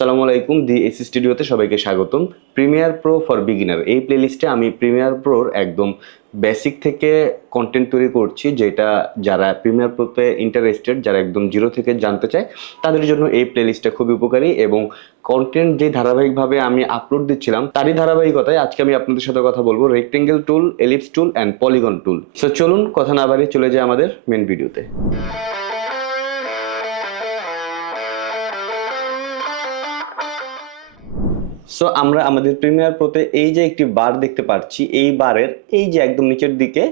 আসসালামু আলাইকুম, দি এসি স্টুডিওতে সবাইকে স্বাগতম। প্রিমিয়ার প্রো ফর বিগিনার এই প্লেলিস্টে আমি প্রিমিয়ার প্রোর একদম বেসিক থেকে কন্টেন্ট তৈরি করছি, যেটা যারা প্রিমিয়ার প্রোতে ইন্টারেস্টেড, যারা একদম জিরো থেকে জানতে চায় তাদের জন্য এই প্লেলিস্টটা খুবই উপকারী। এবং কন্টেন্ট যে ধারাবাহিকভাবে আমি আপলোড দিচ্ছিলাম তারই ধারাবাহিকতায় আজকে আমি আপনাদের সাথে কথা বলবো rectangle tool, ellipse tool and polygon tool. So চলুন কথা না বাড়িয়ে চলে যায় আমাদের মেন ভিডিওতে। সো আমরা আমাদের প্রিমিয়ার প্রোতে এই যে একটি বার দেখতে পাচ্ছি, এই বারের এই যে একদম নিচের দিকে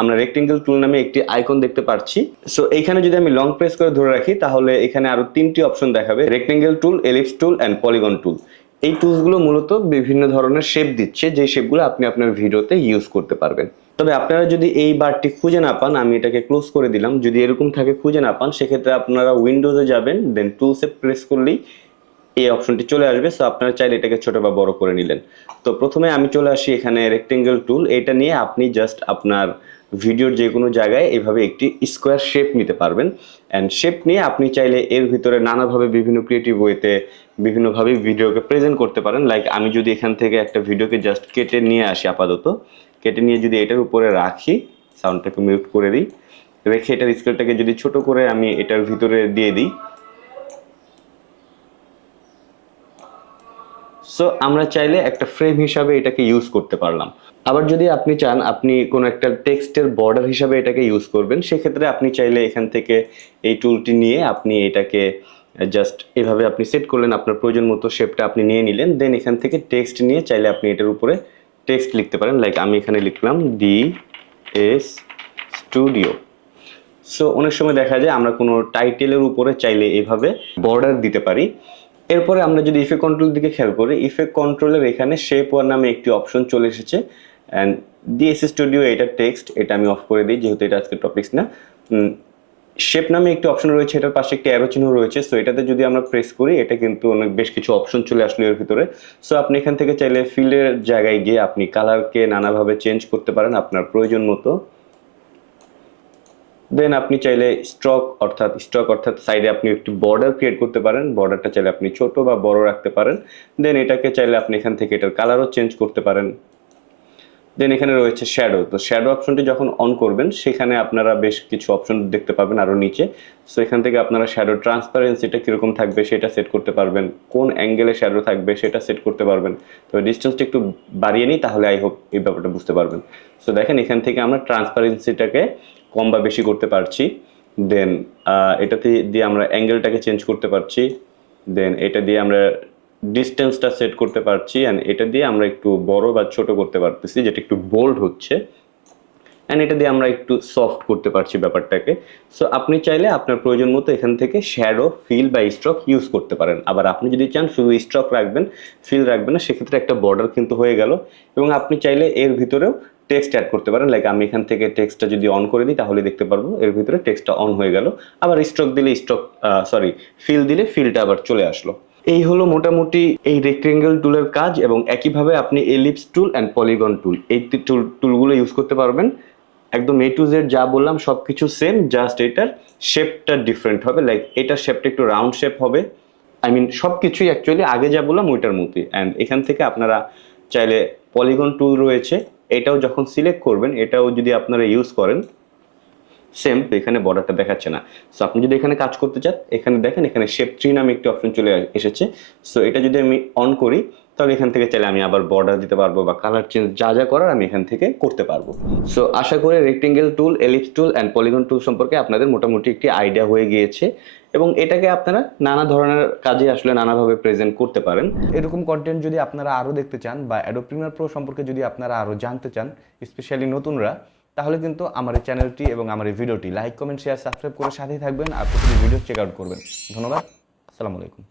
আমরা রেক্টেঙ্গেল টুল নামে একটি আইকন দেখতে পাচ্ছি। সো এইখানে যদি আমি লং প্রেস করে ধরে রাখি তাহলে এখানে আরো তিনটি অপশন দেখাবে, rectangle tool, ellipse tool and polygon tool. এই টুলসগুলো মূলত বিভিন্ন ধরনের শেপ দিচ্ছে, যে শেপগুলো আপনি আপনার ভিডিওতে ইউজ করতে পারবেন। তবে আপনারা যদি এই বারটি খুঁজে না পান, আমি এটাকে ক্লোজ করে দিলাম, যদি এরকম থাকে খুঁজে না পান সেক্ষেত্রে আপনারা উইন্ডোজে যাবেন, দেন টুলসে প্রেস করলেই এই অপশনটি চলে আসবে। সো আপনারা চাইলে এটাকে ছোট বা বড় করে নিলেন। তো প্রথমে আমি চলে আসি এখানে রেক্টেঙ্গেল টুল। এটা নিয়ে আপনি জাস্ট আপনার ভিডিওর যে কোনো জায়গায় এভাবে একটি স্কোয়ার শেপ নিতে পারবেন। অ্যান্ড শেপ নিয়ে আপনি চাইলে এর ভিতরে নানাভাবে বিভিন্ন ক্রিয়েটিভ ওয়েতে বিভিন্নভাবে ভিডিওকে প্রেজেন্ট করতে পারেন। লাইক আমি যদি এখান থেকে একটা ভিডিওকে জাস্ট কেটে নিয়ে আসি, আপাতত কেটে নিয়ে যদি এটার উপরে রাখি, সাউন্ডটাকে মিউট করে দিই, রেখে এটার স্কেলটাকে যদি ছোট করে আমি এটার ভিতরে দিয়ে দিই, সো আমরা চাইলে একটা ফ্রেম হিসাবে এটাকে ইউজ করতে পারলাম। আবার যদি আপনি চান আপনি কোনো একটা টেক্সটের বর্ডার হিসাবে এটাকে ইউজ করবেন, সেক্ষেত্রে আপনি চাইলে এখান থেকে এই টুলটি নিয়ে আপনি এটাকে জাস্ট এভাবে আপনি সেট করলেন, আপনার প্রয়োজন মতো শেপটা আপনি নিয়ে নিলেন। দেন এখান থেকে টেক্সট নিয়ে চাইলে আপনি এটার উপরে টেক্সট লিখতে পারেন। লাইক আমি এখানে লিখলাম ডি এস স্টুডিও। সো অনেক সময় দেখা যায় আমরা কোনো টাইটেলের উপরে চাইলে এভাবে বর্ডার দিতে পারি। এরপরে আমরা যদি ইফেক্ট কন্ট্রোল দিকে খেয়াল করি, ইফেক্ট কন্ট্রোলের এখানে শেপ ওয়ার নামে একটি অপশন চলে এসেছে। অ্যান্ড ডিএস স্টুডিও এটা টেক্সট, এটা আমি অফ করে দিই যেহেতু এটা আজকে টপিকস না। শেপ নামে একটি অপশন রয়েছে, এটার পাশে একটি অ্যারো চিহ্ন রয়েছে। সো এটাতে যদি আমরা প্রেস করি এটা কিন্তু অনেক বেশ কিছু অপশন চলে আসলো এর ভিতরে। সো আপনি এখান থেকে চাইলে ফিলের জায়গায় গিয়ে আপনি কালারকে নানাভাবে চেঞ্জ করতে পারেন আপনার প্রয়োজন মতো। দেন আপনি চাইলে স্ট্রক অর্থাৎ সাইডে আপনি একটি বর্ডার ক্রিয়েট করতে পারেন। বর্ডারটা চাইলে আপনি ছোট বা বড় রাখতে পারেন। দেন এটাকে চাইলে আপনি এখান থেকে এটার কালারও চেঞ্জ করতে পারেন। দেন এখানে রয়েছে শ্যাডো। তো শ্যাডো অপশনটি যখন অন করবেন সেখানে আপনারা বেশ কিছু অপশন দেখতে পাবেন আরো নিচে। সো এখান থেকে আপনারা শ্যাডো ট্রান্সপারেন্সিটা কিরকম থাকবে সেটা সেট করতে পারবেন, কোন অ্যাঙ্গেলে শ্যাডো থাকবে সেটা সেট করতে পারবেন। তো ডিস্টেন্সটা একটু বাড়িয়ে নিই, তাহলে আই হোপ এই ব্যাপারটা বুঝতে পারবেন। সো দেখেন এখান থেকে আমরা ট্রান্সপারেন্সিটাকে কম বা বেশি করতে পারছি। দেন এটাতে দিয়ে আমরা অ্যাঙ্গেলটাকে চেঞ্জ করতে পারছি। দেন এটা দিয়ে আমরা ডিস্টেন্সটা সেট করতে পারছি। অ্যান্ড এটা দিয়ে আমরা একটু বড় বা ছোট করতে পারতেছি, যেটা একটু বোল্ড হচ্ছে। অ্যান্ড এটা দিয়ে আমরা একটু সফট করতে পারছি ব্যাপারটাকে। সো আপনি চাইলে আপনার প্রয়োজন মতো এখান থেকে শ্যাডো, ফিল বা স্ট্রোক ইউজ করতে পারেন। আবার আপনি যদি চান শুধু স্ট্রোক রাখবেন, ফিল রাখবেন না, সেক্ষেত্রে একটা বর্ডার কিন্তু হয়ে গেল। এবং আপনি চাইলে এর ভিতরেও টেক্সট অ্যাড করতে পারেন। লাইক আমি এখান থেকে টেক্সটটা যদি অন করে দিই তাহলে দেখতে পারবো এর ভিতরে টেক্সটটা অন হয়ে গেল। আবার স্ট্রোক দিলে ফিল দিলে ফিলটা আবার চলে আসলো। এই হলো মোটামুটি এই রেক্টেঙ্গেল টুলের কাজ। এবং একইভাবে আপনি ellipse tool and polygon tool এই টুলগুলো ইউজ করতে পারবেন। একদম এ টু জেড যা বললাম সবকিছু সেম, জাস্ট এটার শেপটা ডিফারেন্ট হবে। লাইক এটার শেপটা একটু রাউন্ড শেপ হবে। আই মিন সবকিছুই অ্যাকচুয়ালি আগে যা বললাম ওইটার মতোই। অ্যান্ড এখান থেকে আপনারা চাইলে পলিগন টুল রয়েছে, এটাও যখন সিলেক্ট করবেন, এটাও যদি আপনারা ইউজ করেন সেম। তো এখানে বর্ডারটা দেখাচ্ছে না। সো আপনি যদি এখানে কাজ করতে চান, এখানে দেখেন এখানে শেপ 3 নামে একটি অপশন চলে এসেছে। সো এটা যদি আমি অন করি তাহলে এখান থেকে চাইলে আমি আবার বর্ডার দিতে পারবো বা কালার চেঞ্জ যা যা করার আমি এখান থেকে করতে পারবো। সো আশা করি rectangle tool, ellipse tool and polygon tool সম্পর্কে আপনাদের মোটামুটি একটি আইডিয়া হয়ে গিয়েছে। এবং এটাকে আপনারা নানা ধরনের কাজে আসলে নানাভাবে প্রেজেন্ট করতে পারেন। এরকম কন্টেন্ট যদি আপনারা আরও দেখতে চান বা অ্যাডোব প্রিমিয়ার প্রো সম্পর্কে যদি আপনারা আরও জানতে চান, স্পেশালি নতুনরা, তাহলে কিন্তু আমার এই চ্যানেলটি এবং আমার এই ভিডিওটি লাইক, কমেন্ট, শেয়ার, সাবস্ক্রাইব করে সাথেই থাকবেন আর প্রতিটি ভিডিও চেক আউট করবেন। ধন্যবাদ। আসসালামু আলাইকুম।